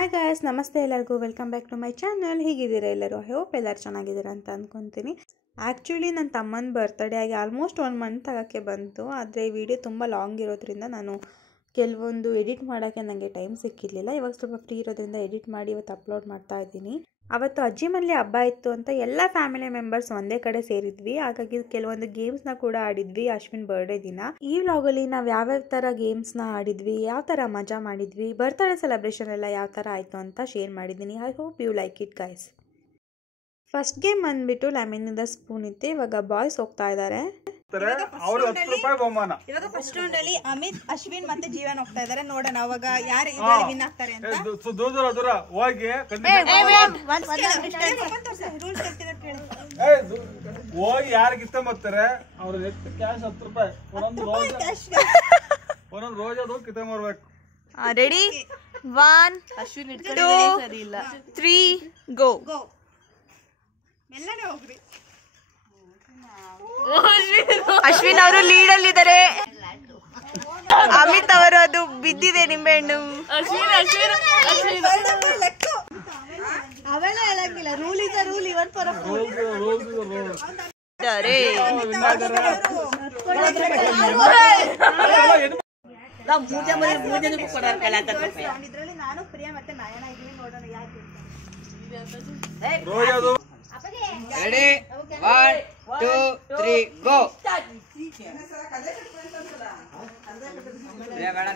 Hi guys, ನಮಸ್ತೆ ಎಲ್ಲರಿಗೂ. Welcome back to my channel. ಹೇಗಿದ್ದೀರಾ ಎಲ್ಲರೂ? ಐ ಹೋಪ್ ಎಲ್ಲರೂ ಚೆನ್ನಾಗಿದ್ದೀರಾ ಅಂತ ಅಂದ್ಕೊತೀನಿ. ಆ್ಯಕ್ಚುಲಿ ನನ್ನ ತಮ್ಮನ ಬರ್ತ್ಡೇ ಆಗಿ ಆಲ್ಮೋಸ್ಟ್ 1 ಮಂತ್ ಆಗೋಕ್ಕೆ ಬಂತು. ಆದರೆ ಈ ವಿಡಿಯೋ ತುಂಬ ಲಾಂಗ್ ಇರೋದ್ರಿಂದ ನಾನು ಕೆಲವೊಂದು ಎಡಿಟ್ ಮಾಡೋಕ್ಕೆ ನನಗೆ ಟೈಮ್ ಸಿಕ್ಕಿರಲಿಲ್ಲ. ಇವಾಗ ಸ್ವಲ್ಪ ಫ್ರೀ ಇರೋದ್ರಿಂದ ಎಡಿಟ್ ಮಾಡಿ ಇವತ್ತು ಅಪ್ಲೋಡ್ ಮಾಡ್ತಾ ಇದ್ದೀನಿ. ಅವತ್ತು ಅಜ್ಜಿ ಮನೇಲಿ ಹಬ್ಬ ಇತ್ತು ಅಂತ ಎಲ್ಲ ಫ್ಯಾಮಿಲಿ ಮೆಂಬರ್ಸ್ ಒಂದೇ ಕಡೆ ಸೇರಿದ್ವಿ. ಹಾಗಾಗಿ ಕೆಲವೊಂದು ಗೇಮ್ಸ್ನ ಕೂಡ ಆಡಿದ್ವಿ ಅಶ್ವಿನ್ ಬರ್ಡೇ ದಿನ. ಈ ವ್ಲಾಗಲ್ಲಿ ನಾವು ಯಾವ್ಯಾವ ಥರ ಗೇಮ್ಸ್ನ ಆಡಿದ್ವಿ, ಯಾವ ಥರ ಮಜಾ ಮಾಡಿದ್ವಿ, ಬರ್ತ್ಡೇ ಸೆಲೆಬ್ರೇಷನ್ ಎಲ್ಲ ಯಾವ ಥರ ಆಯಿತು ಅಂತ ಶೇರ್ ಮಾಡಿದ್ದೀನಿ. I hope you like it guys. First game ಬಂದ್ಬಿಟ್ಟು ಲೆಮನ್ ಸ್ಪೂನ್ ಇತ್ತು. ಇವಾಗ ಬಾಯ್ಸ್ ಹೋಗ್ತಾ ಇದ್ದಾರೆ. ಇವಾಗ ಫಸ್ಟ್ ರೌಂಡ್ ಅಲ್ಲಿ ಅಮಿತ್, ಅಶ್ವಿನ್ ಮತ್ತೆ ಜೀವನ್ ಹೋಗ್ತಾ ಇದಾರೆ. ನೋಡೋಣ ಅವಾಗ ಯಾರು ವಿನ್ ಆಗ್ತಾರೆ ಅಂತ. ಹೋಗಿ ಯಾರು ಗಿಫ್ಟ್ ಮಾಡ್ತಾರೆ ಅವ್ರ ನೆಟ್ ಕ್ಯಾಶ್ 10 ರೂಪಾಯಿ ಒಂದೊಂದು ರೋಜ್ ಕಿತ್ತ ಮಾಡ್ಬೇಕು. ರೆಡಿ 1 2 3 ಗೋ. ಮೆಲ್ಲನೆ ಹೋಗ್ರಿ. ಅಶ್ವಿನ್ ಅವರು ಲೀಡ್ ಅಲ್ಲಿ ಇದ್ದಾರೆ. ಅಮಿತ್ ಅವರು ಅದು ಬಿದ್ದಿದೆ ನಿಂಬೆಹಣ್ಣು. ಅವೆಲ್ಲ ಹೇಳಂಗಿಲ್ಲ. Rule is a rule, even for a rule. ಇದ್ರಲ್ಲಿ ನಾನು ಪ್ರಿಯಾ ಮತ್ತೆ ನಯನ ಇದೀವಿ. ನೋಡೋಣ ಯಾರು ರೆಡಿ 1 2 3 ಗೋ. ಪ್ರಿಯಾ ಬೇಡ,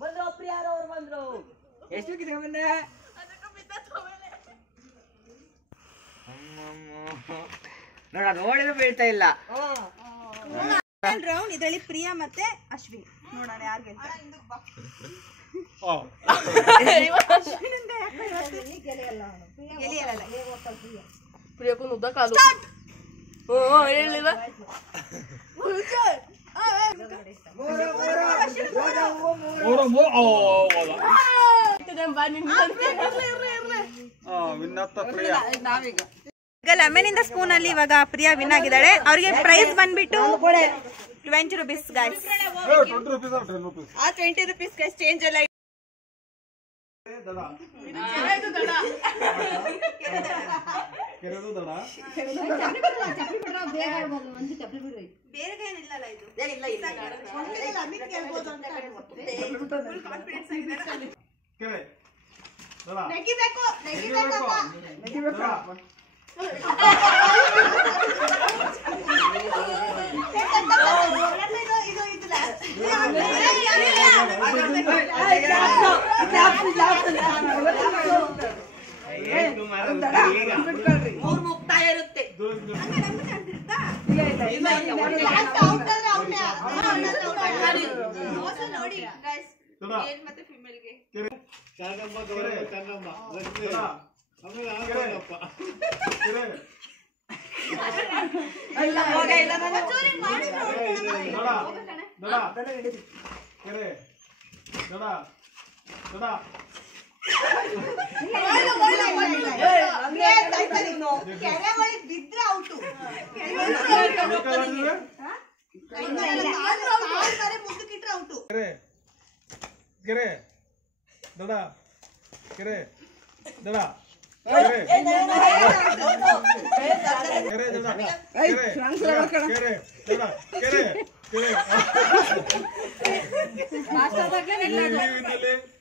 ಬಂದ್ರು ಪ್ರಿಯಾರವ್ರು ಬಂದ್ರು. ಎಷ್ಟು ಕಿತ್ಕೊಂಡ್ ಬಂದೆ? ನೋಡ, ನೋಡಿದ್ರು ಬೀಳ್ತಾ ಇಲ್ಲ. ರೌಂಡ್ ಇದರಲ್ಲಿ ಪ್ರಿಯಾ ಮತ್ತೆ ಅಶ್ವಿನ್. ನೋಡೋಣ ಯಾರು ಗೆಲ್ತಾರೆ. ಲೆಮನ್ ಇಂದ ಸ್ಪೂನ್ ಅಲ್ಲಿ ಇವಾಗ ಪ್ರಿಯಾ ವಿನ್ ಆಗಿದ್ದಾಳೆ. ಅವ್ರಿಗೆ ಪ್ರೈಸ್ ಬಂದ್ಬಿಟ್ಟು 20 rupees guys. 20 rupees guys change ಎಲ್ಲ. ಬಿದ್ರೆ ಔಟು. ಮುಂದಕ್ಕಿಟ್ರೆ ಔಟು.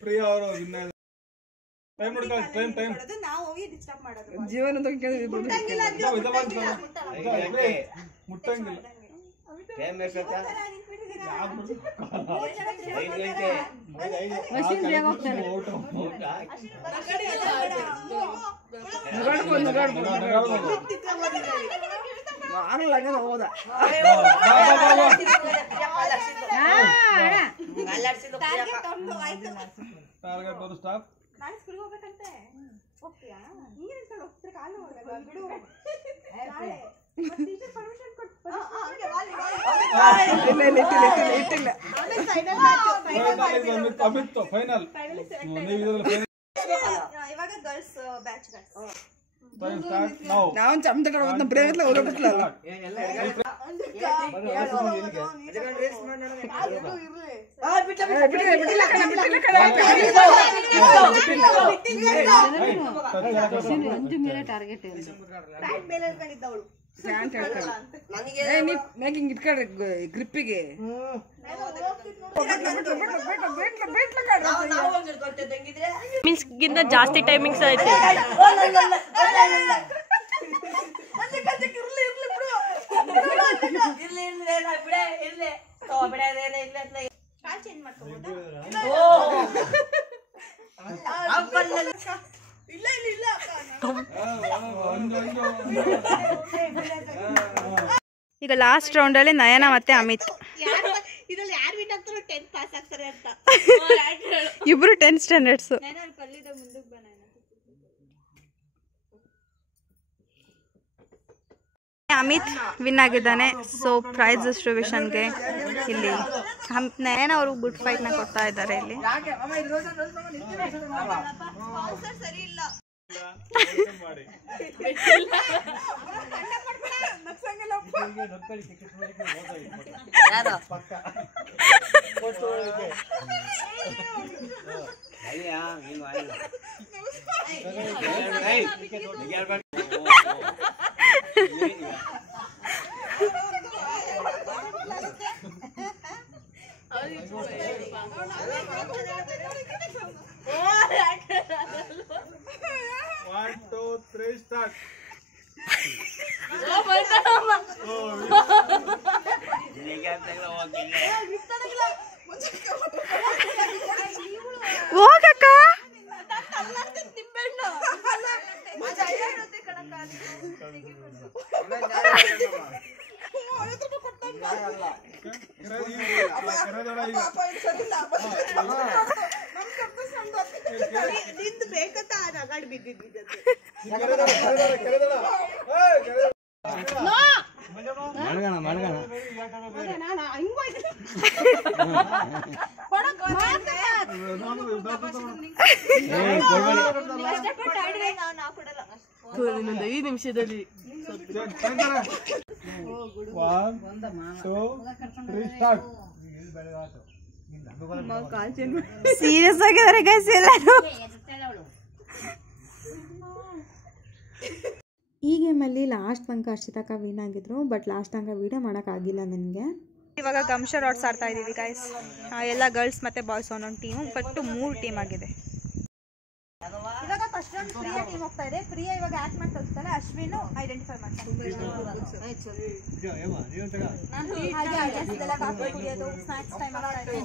ಪ್ರಿಯಾ ಅವರು ನಾವು ಹೋಗಿ ಡಿಸ್ಟರ್ಬ್ ಮಾಡೋದು. ಜೀವನ ಮುಟ್ಟಂಗಿಲ್ಲ. ನಾನು ಸ್ಕೂಲ್ಗೆ ಹೋಗ್ಬೇಕಂತೆ. ಹೋಗ್ತೀಯಾ? ನೀನು ಹೋಗ್ತಾರೆ ಕಾಲು ಬಿಡು. ಇವಾಗ girls batch Time start now. ನಾವು ಚಮಚ ಕಡೆ ಒಂದು ಬ್ರೇಕ್ ಹೋಗ್ಬಿಟ್ಲಲ್ಲ ಮೇಕಿಂಗ್ ಇಟ್ಕೊಳ್ರಿ ಗ್ರಿಪ್ಪಿಗೆ ಮಿಲ್ಸ್ಗಿಂತ ಜಾಸ್ತಿ ಟೈಮಿಂಗ್ಸ್ ಐತೆ. ಈಗ ಲಾಸ್ಟ್ ರೌಂಡ್ ಅಲ್ಲಿ ನಯನ ಮತ್ತೆ ಅಮಿತ್ ಇಬ್ರು 10th ಸ್ಟ್ಯಾಂಡರ್ಡ್ಸ್. ಅಮಿತ್ ವಿನ್ ಆಗಿದ್ದಾನೆ. ಸೊ ಪ್ರೈಸ್ ಡಿಸ್ಟ್ರಿಬ್ಯೂಷನ್ಗೆ ಇಲ್ಲಿ ನಯನ ಅವರು ಗುಡ್ ಫೈಟ್ ನ ಕೊಡ್ತಾ ಇದ್ದಾರೆ. ಇಲ್ಲಿ One, two, three, start. ಹೋಗಕ್ಕ ಈ ನಿಮಿಷದಲ್ಲಿ 1, 2, 3, start. ಸೀರಿಯಸ್ ಆಗಿದ್ದಾರೆ ಗೈಸ್ ಎಲ್ಲರೂ. ಈ ಗೇಮಲ್ಲಿ ಲಾಸ್ಟ್ ತನಕ ಅರ್ಷಿತಕ್ಕ ವಿನ್ ಆಗಿದ್ರು. ಬಟ್ ಲಾಸ್ಟ್ ತನಕ ವಿಡಿಯೋ ಮಾಡೋಕ್ಕಾಗಿಲ್ಲ ನನಗೆ. ಇವಾಗ ಗಮ್ಶ ರಾಡ್ಸ್ ಆಡ್ತಾ ಇದೀವಿ ಗೈಸ್. ಎಲ್ಲ ಗರ್ಲ್ಸ್ ಮತ್ತೆ ಬಾಯ್ಸ್ ಒಂದೊಂದು ಟೀಮು. ಬಟ್ 3 ಟೀಮ್ ಆಗಿದೆ. ಇವಾಗ ಫಸ್ಟ್ ರೌಂಡ್ ಪ್ರಿಯಾ ಟೀಮ್ ಹೋಗ್ತಾ ಇದೆ. ಪ್ರಿಯಾ ಇವಾಗ ಆಕ್ಟ್ ಮಾಡಿ ತೋರಿಸ್ತಾಳೆ. ಅಶ್ವಿನ್ ಐಡೆಂಟಿಫೈ ಮಾಡ್ತಾನೆ. ಹಾಗೆ ಇದೆಲ್ಲ ಕಾಫಿ ಕುಡಿಯೋದು, ಸ್ನಾಕ್ಸ್ ಟೈಮ್ ಆಗ್ತಾ ಇದೆ.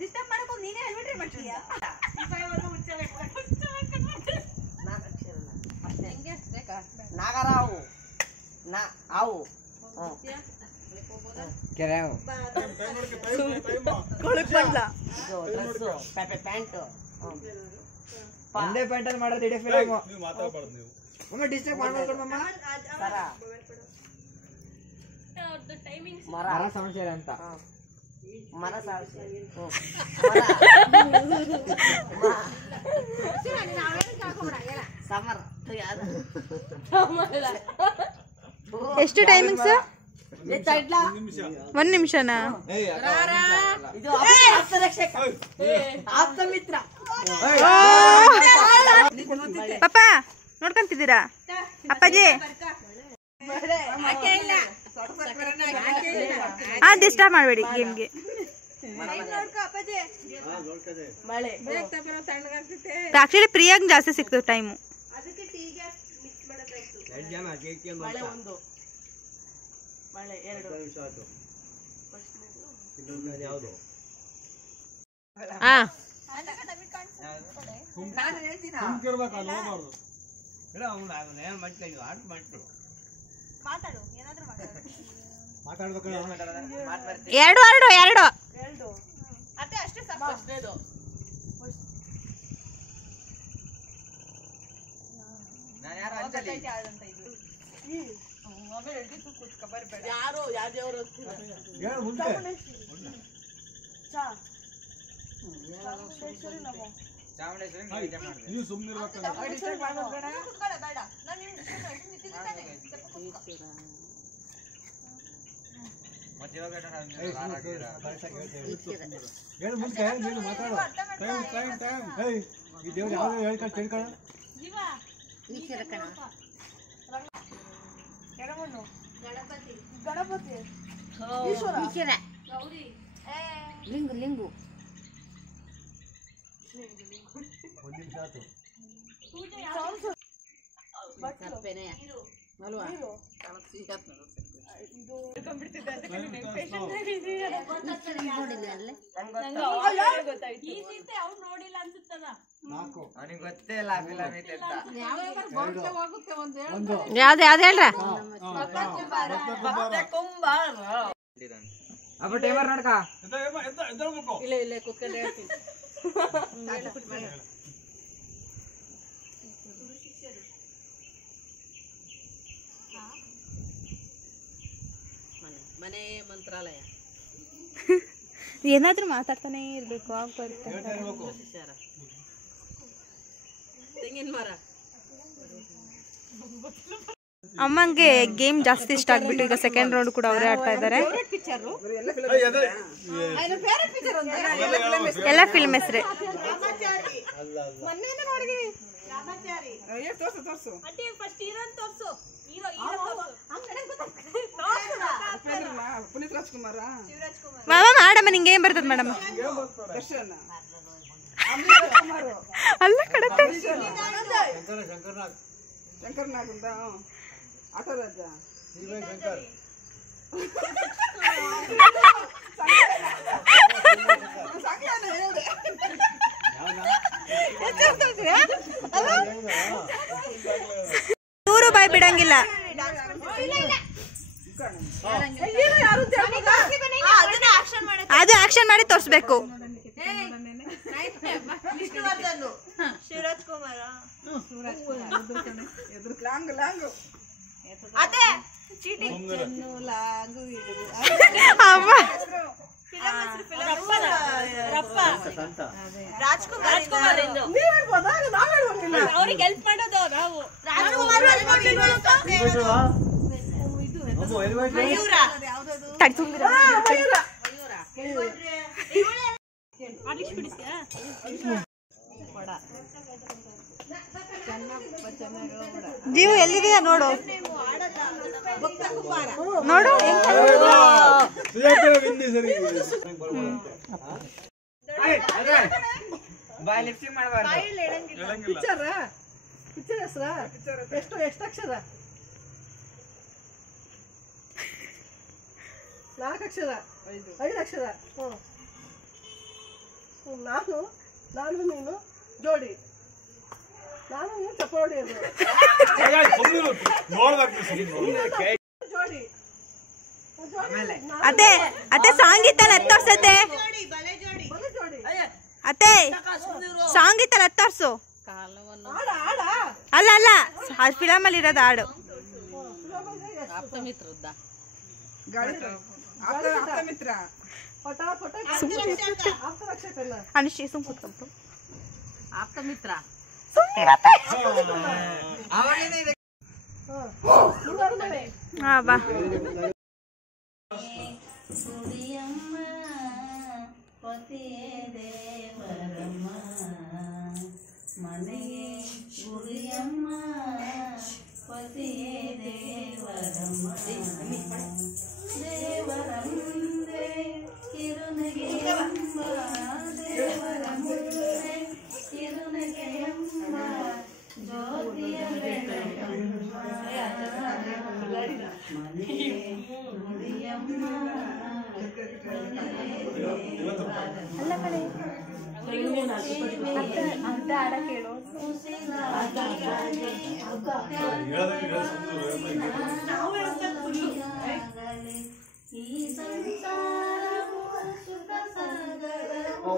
ಡಿಸ್ಟರ್ಬ್ ಮಾಡಬೇಕು. ನೀನೇ ಹೆಲ್ಮೆಟ್ ಮಾಡ್ತೀಯಾ? ನಾಗರಾವು ಆವು ಪ್ಯಾಂಟ್ ಒಂದೇ ಪ್ಯಾಂಟ್ ಅಲ್ಲಿ ಮಾಡೋದು ಇಡೀ ಫಿಲಮ್. ಒಮ್ಮೆ ಡಿಸ್ಟರ್ಬ್ ಮಾಡ್ಬೇಕಮ್ಮ. ಮರ ಸಮಸ್ಯೆ ಅಂತ ಮರ ಸಮಸ್ಯೆ. ಎಷ್ಟು ಟೈಮಿಂಗ್ಸ್? 1 ನಿಮಿಷನಾ? ಪಾಪ ನೋಡ್ಕೊಂತಿದ್ದೀರಾ ಅಪ್ಪಾಜಿ? ಡಿಸ್ಟರ್ಬ್ ಮಾಡಬೇಡಿ ಗೇಮ್ಗೆ. ಆಕ್ಚುಲಿ ಪ್ರಿಯಾಂಗ್ ಜಾಸ್ತಿ ಸಿಕ್ತು ಟೈಮು. ಎರಡು ನೀವು ಸುಮ್ಮನೆ ಹೇಳು ಮುಂಚೆ ನೀನು ಮಾತಾಡು ಈ ದೇವ್ರು ಯಾವ್ದು ಹೇಳ್ಕೊಂಡು ತಿಳ್ಕೊಳ್ಳ ಗಣಪತಿ ಲಿಂಗು ಲಿಂಗು ಒಂದು ನಿಮಿಷ ಆಯ್ತು ಯಾವ್ದು ಯಾವ್ದು ಹೇಳ್ರ ಇಲ್ಲ ಇಲ್ಲ ಕೂತ್ಕೊಂಡು ಹೇಳ್ತೀನಿ ಮನೆ ಮಂತ್ರಾಲಯ ಏನಾದ್ರೂ ಮಾತಾಡ್ತಾನೆ ಇರ್ಬೇಕು ಆಗ ಬರುತ್ತೆ ತೆಂಗಿನ ಮರ ಅಮ್ಮಂಗೆ ಗೇಮ್ ಜಾಸ್ತಿ ಇಷ್ಟ ಆಗ್ಬಿಟ್ಟು ಈಗ ಸೆಕೆಂಡ್ ರೌಂಡ್ ಕೂಡ ಅವರೇ ಆಡ್ತಾ ಇದ್ದಾರೆ ಎಲ್ಲ ಫಿಲ್ಮ್ ಹೆಸರೇ ಮಾಮ ಮಾಡಮ್ಮ ನಿಂಗೆ ಏನ್ ಬರ್ತದ ಮೇಡಮ್ ಅಲ್ಲ ಕಡತೆ ಶಂಕರ್ನಾಗುಂದ ಆಟರಾಜ ಶಂಕರ್ ನೂರು ಬಾಯ್ ಬಿಡಂಗಿಲ್ಲ ಅದು ಆಕ್ಷನ್ ಮಾಡಿ ತೋರಿಸ್ಬೇಕು ಅವ್ರಿಗೆ ಹೆಲ್ಪ್ ಮಾಡೋದು ನಾವು ಜೀವ ಎಲ್ಲಿದೆಯಾ ನೋಡು ನೋಡು ಪಿಕ್ಚರ್ ಹೆಸರ ಎಷ್ಟು ಅಕ್ಷರ 4 ಅಕ್ಷರ 5 ಅಕ್ಷರ ನಾನು ನೀನು ಜೋಡಿ ನಾನು ನೀನು ಚಪ್ಪಡಿ ಜೋಡಿ ಅತ್ತೆ ಅತ್ತೆ ಸಾಂಗ್ ಇತ್ತಲ್ಲ ತೋರ್ಸತ್ತೆ ಅತ್ತೆ ಸಾಂಗ್ ಇತ್ತಲ್ಲ ತೋರ್ಸು ಅಲ್ಲ ಅಲ್ಲ ಆ ಫಿಲಮ್ ಅಲ್ಲಿ ಇರೋದು ಹಾಡು ಅನುಶ್ರೀ ಸುಮ್ ಕೂತ್ಕೊಂಡು ಆಪ್ತ ಮಿತ್ರ ಹಾ ಬಾ ಅಲ್ಲ ಕಡೆ ಅರ್ಧ ಆಡ ಕೇಳು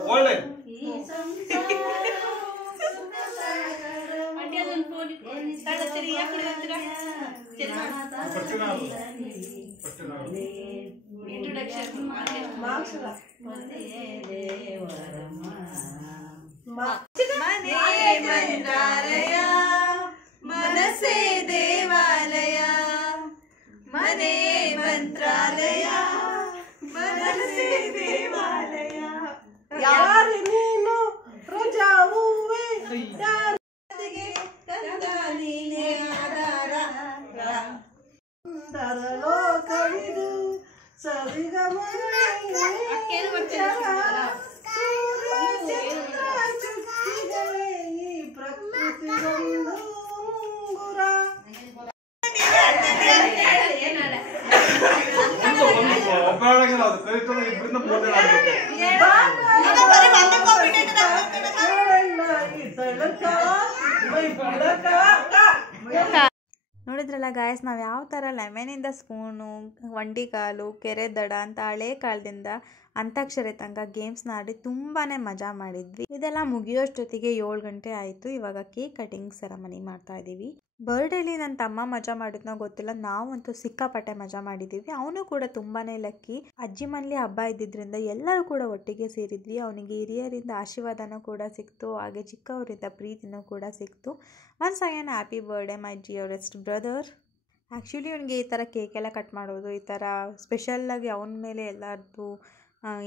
ಒಳ್ಳೆ ಮಂತ್ರಾಲಯ ಮನಸೇ ದೇವಾಲಯ ಮನೆ ಮಂತ್ರಾಲಯ ಮನಸೇ ದೇವಾಲಯ. ಯಾರು ನೀನು ರೋಜಾ ಹೂವೆ ನೀನೇ ಆಧಾರ ಲೋಕವಿದು ಸರಿಗಮ ಈ ಪ್ರಕೃತಿ ಒಂದು ಉಂಗುರ. ಒಬ್ಬರಾಗಿಲ್ಲ ಅದು ಕಲಿತದ ಇಬ್ಬರಿಂದ ಮೂರನೇ ಆಡ್ಬೇಕು. ನೋಡಿದ್ರಲ್ಲ ಗಾಯ್ಸ್, ನಾವು ಯಾವ ಥರ ಲೆಮನಿಂದ ಸ್ಪೂನು, ಕಾಲು, ಕೆರೆ ದಡ ಅಂತ ಹಳೆ ಕಾಲದಿಂದ ಅಂತಾಕ್ಷರಿ ತನಕ ಗೇಮ್ಸ್ನ ಆಡಿ ತುಂಬಾ ಮಜಾ ಮಾಡಿದ್ವಿ. ಇದೆಲ್ಲ ಮುಗಿಯೋಷ್ಟೊತ್ತಿಗೆ 7 ಗಂಟೆ ಆಯಿತು. ಇವಾಗ ಕೇಕ್ ಕಟಿಂಗ್ ಸೆರೆಮನಿ ಮಾಡ್ತಾ ಇದ್ದೀವಿ. ಬರ್ಡೇಲಿ ನನ್ನ ತಮ್ಮ ಮಜಾ ಮಾಡಿದ್ನೋ ಗೊತ್ತಿಲ್ಲ, ನಾವಂತೂ ಸಿಕ್ಕಾಪಟ್ಟೆ ಮಜಾ ಮಾಡಿದ್ದೀವಿ. ಅವನು ಕೂಡ ತುಂಬಾ ಲಕ್ಕಿ. ಅಜ್ಜಿ ಮನೇಲಿ ಹಬ್ಬ ಇದ್ದಿದ್ದರಿಂದ ಎಲ್ಲರೂ ಕೂಡ ಒಟ್ಟಿಗೆ ಸೇರಿದ್ವಿ. ಅವನಿಗೆ ಹಿರಿಯರಿಂದ ಆಶೀರ್ವಾದನೂ ಕೂಡ ಸಿಕ್ತು, ಹಾಗೆ ಚಿಕ್ಕವರಿಂದ ಪ್ರೀತಿನೂ ಕೂಡ ಸಿಕ್ತು. Once again happy birthday my dearest brother. Actually ಅವನಿಗೆ ಈ ಥರ ಕೇಕೆಲ್ಲ ಕಟ್ ಮಾಡೋದು, ಈ ಥರ ಸ್ಪೆಷಲ್ಲಾಗಿ ಅವನ ಮೇಲೆ ಎಲ್ಲರದ್ದು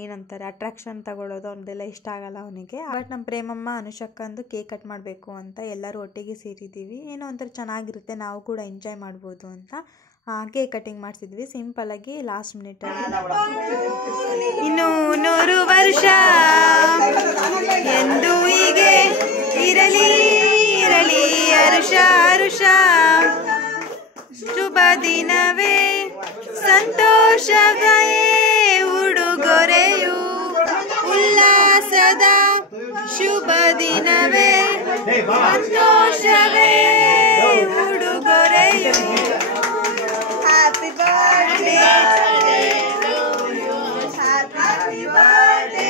ಏನಂತಾರೆ ಅಟ್ರಾಕ್ಷನ್ ತಗೊಳ್ಳೋದು ಅವನದೆಲ್ಲ ಇಷ್ಟ ಆಗಲ್ಲ ಅವನಿಗೆ. ಬಟ್ ನಮ್ಮ ಪ್ರೇಮಮ್ಮ ಅನುಷಕ್ಕಂದು ಕೇಕ್ ಕಟ್ ಮಾಡಬೇಕು ಅಂತ ಎಲ್ಲರೂ ಒಟ್ಟಿಗೆ ಸೇರಿದ್ದೀವಿ. ಏನೋ ಒಂಥರ ಚೆನ್ನಾಗಿರುತ್ತೆ, ನಾವು ಕೂಡ ಎಂಜಾಯ್ ಮಾಡ್ಬೋದು ಅಂತ ಕೇಕ್ ಕಟಿಂಗ್ ಮಾಡಿಸಿದ್ವಿ ಸಿಂಪಲ್ಲಾಗಿ ಲಾಸ್ಟ್ ಮಿನಿಟಲ್ಲಿ. ಇನ್ನು 100 ವರ್ಷ ಎಂದು ಹೀಗೆ ಇರಲಿ ಇರಲಿ ಹರುಷ ಹರುಷ, ಶುಭ ದಿನವೇ ಸಂತೋಷವೇ ಉಡುಗೊರೆಯು, ಉಲ್ಲಾಸದ ಶುಭ ದಿನವೇ ಸಂತೋಷವೇ ಉಡುಗೊರೆಯು. Happy birthday happy birthday.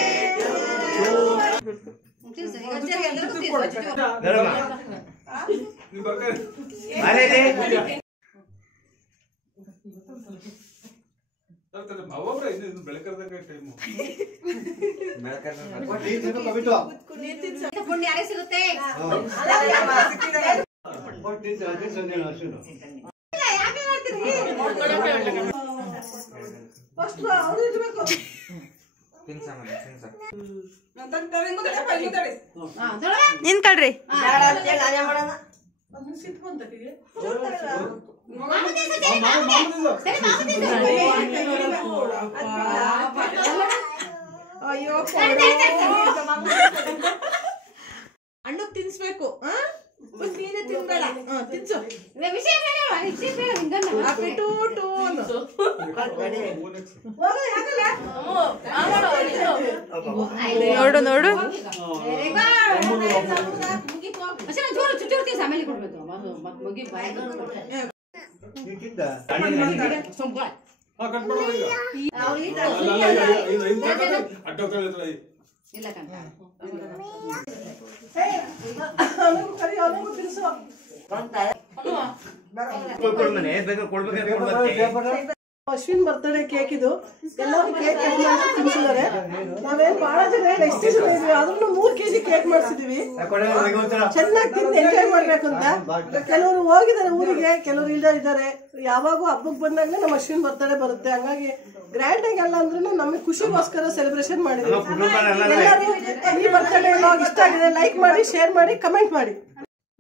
ಬೆಳಕರ್ದಾಗ ಟೈಮು ಸಿಗುತ್ತೆ. ನಿಂತ್ಕೊಳ್ರಿ. ಅಯ್ಯೋ ಹಣ್ಣು ತಿನ್ಸ್ಬೇಕು. ನೀನೇ ತಿನ್ಬೇಡ, ತಿನ್ಸು. ನೋಡು ನೋಡು, ಆಮೇಲೆ ಕೊಡ್ಬೇಕು. ಇಲ್ಲ ಕಣ್ಣ ಅಶ್ವಿನ್ ಬರ್ತ್ಡೇ ಕೇಕ್ ಇದು. ಎಲ್ಲರೂ ಕೇಕ್ ತಿನ್ಸಿದ್ದಾರೆ. ನಾವೇನ್ ಬಹಳ ಜನ ಎಷ್ಟು ಜನ ಇದೀವಿ, ಆದ್ರೂ 3 kg ಕೇಕ್ ಮಾಡ್ಸಿದೀವಿ. ಚೆನ್ನಾಗಿ ತಿಂದು ಎಂಜಾಯ್ ಮಾಡ್ಬೇಕು ಅಂತ. ಕೆಲವರು ಹೋಗಿದ್ದಾರೆ ಊರಿಗೆ, ಕೆಲವರು ಇಲ್ಲದೆ ಇದ್ದಾರೆ. ಯಾವಾಗೂ ಹಬ್ಬಕ್ಕೆ ಬಂದಾಗ ನಮ್ಮ ಅಶ್ವಿನ್ ಬರ್ತ್ಡೇ ಬರುತ್ತೆ. ಹಂಗಾಗಿ ಗ್ರ್ಯಾಂಡ್ ಆಗಿ ಅಲ್ಲ ಅಂದ್ರೂ ನಮಗೆ ಖುಷಿಗೋಸ್ಕರ ಸೆಲೆಬ್ರೇಷನ್ ಮಾಡಿದ್ವಿ. ಎಲ್ಲರೂ ಈ ಬರ್ತ್ಡೇ ಇಷ್ಟ ಆಗಿದೆ ಲೈಕ್ ಮಾಡಿ, ಶೇರ್ ಮಾಡಿ, ಕಮೆಂಟ್ ಮಾಡಿ.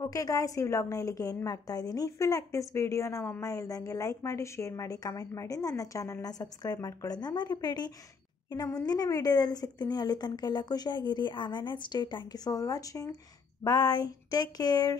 ಓಕೆ ಗಾಯ್ಸ್, ಈ ವ್ಲಾಗ್ನ ಇಲ್ಲಿಗೆ ಏನು ಮಾಡ್ತಾ ಇದ್ದೀನಿ. If you like this video, ನಮ್ಮಮ್ಮ ಹೇಳ್ದಂಗೆ ಲೈಕ್ ಮಾಡಿ, ಶೇರ್ ಮಾಡಿ, ಕಮೆಂಟ್ ಮಾಡಿ, ನನ್ನ ಚಾನಲ್ನ ಸಬ್ಸ್ಕ್ರೈಬ್ ಮಾಡ್ಕೊಳ್ಳೋದನ್ನ ಮರಿಬೇಡಿ. ಇನ್ನು ಮುಂದಿನ ವೀಡಿಯೋದಲ್ಲಿ ಸಿಗ್ತೀನಿ. ಅಲ್ಲಿ ತನಕ ಎಲ್ಲ ಖುಷಿಯಾಗಿರಿ. Have a nice day. Thank you for watching. Bye, take care.